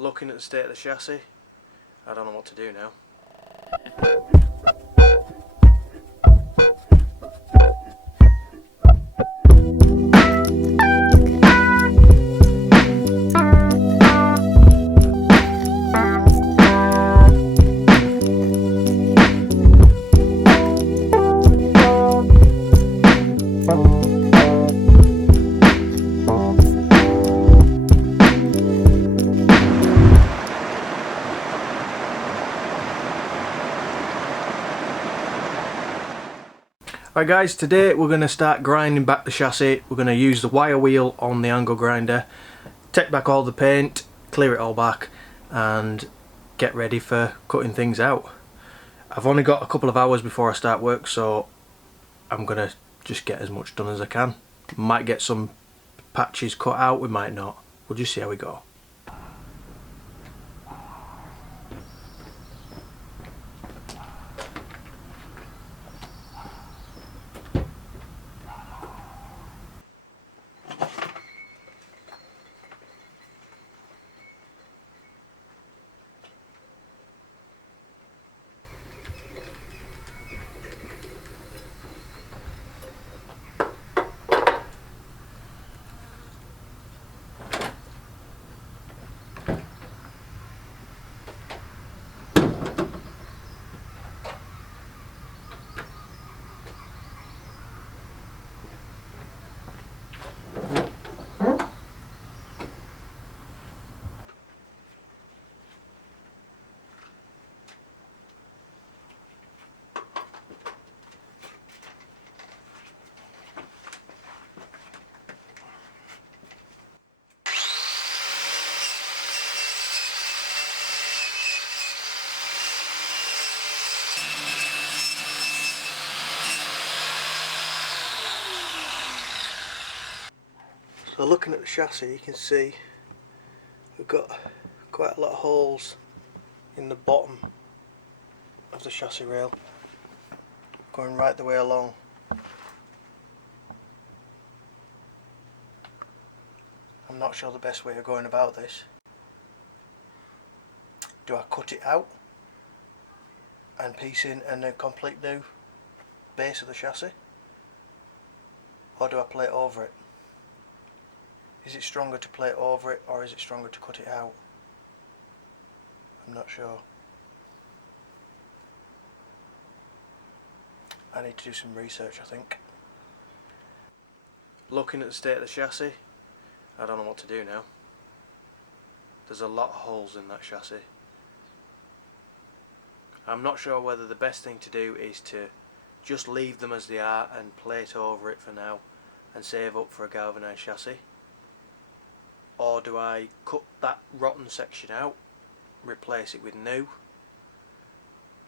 Looking at the state of the chassis, I don't know what to do now. Right guys, today we're going to start grinding back the chassis. We're going to use the wire wheel on the angle grinder, take back all the paint, clear it all back and get ready for cutting things out. I've only got a couple of hours before I start work, so I'm going to just get as much done as I can. Might get some patches cut out, we might not. We'll just see how we go. So looking at the chassis, you can see we've got quite a lot of holes in the bottom of the chassis rail, going right the way along. I'm not sure the best way of going about this. Do I cut it out and piece in a complete new base of the chassis, or do I plate over it? Is it stronger to plate over it, or is it stronger to cut it out? I'm not sure. I need to do some research, I think. Looking at the state of the chassis, I don't know what to do now. There's a lot of holes in that chassis. I'm not sure whether the best thing to do is to just leave them as they are and plate over it for now and save up for a galvanised chassis, or do I cut that rotten section out, replace it with new?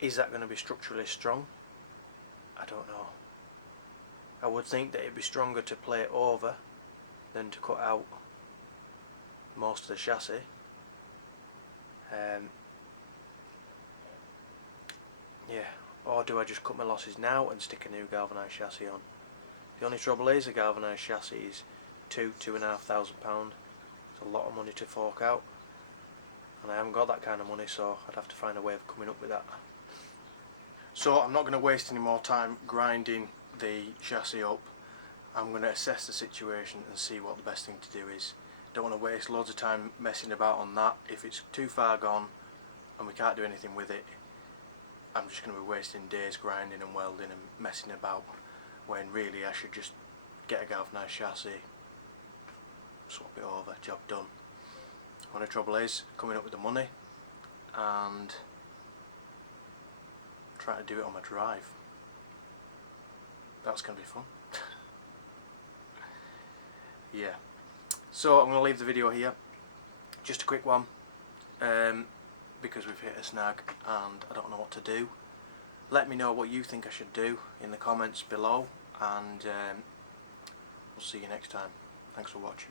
Is that going to be structurally strong? I don't know. I would think that it'd be stronger to plate over than to cut out most of the chassis. Yeah, or do I just cut my losses now and stick a new galvanised chassis on? The only trouble is a galvanised chassis is £2,500. It's a lot of money to fork out, and I haven't got that kind of money, so I'd have to find a way of coming up with that. So I'm not going to waste any more time grinding the chassis up. I'm going to assess the situation and see what the best thing to do is. Don't want to waste loads of time messing about on that. If it's too far gone and we can't do anything with it, I'm just going to be wasting days grinding and welding and messing about, when really I should just get a galvanised chassis, swap it over, job done. The only trouble is coming up with the money and trying to do it on my drive. That's going to be fun. Yeah, so I'm going to leave the video here, just a quick one, because we've hit a snag and I don't know what to do. Let me know what you think I should do in the comments below, and we'll see you next time. Thanks for watching.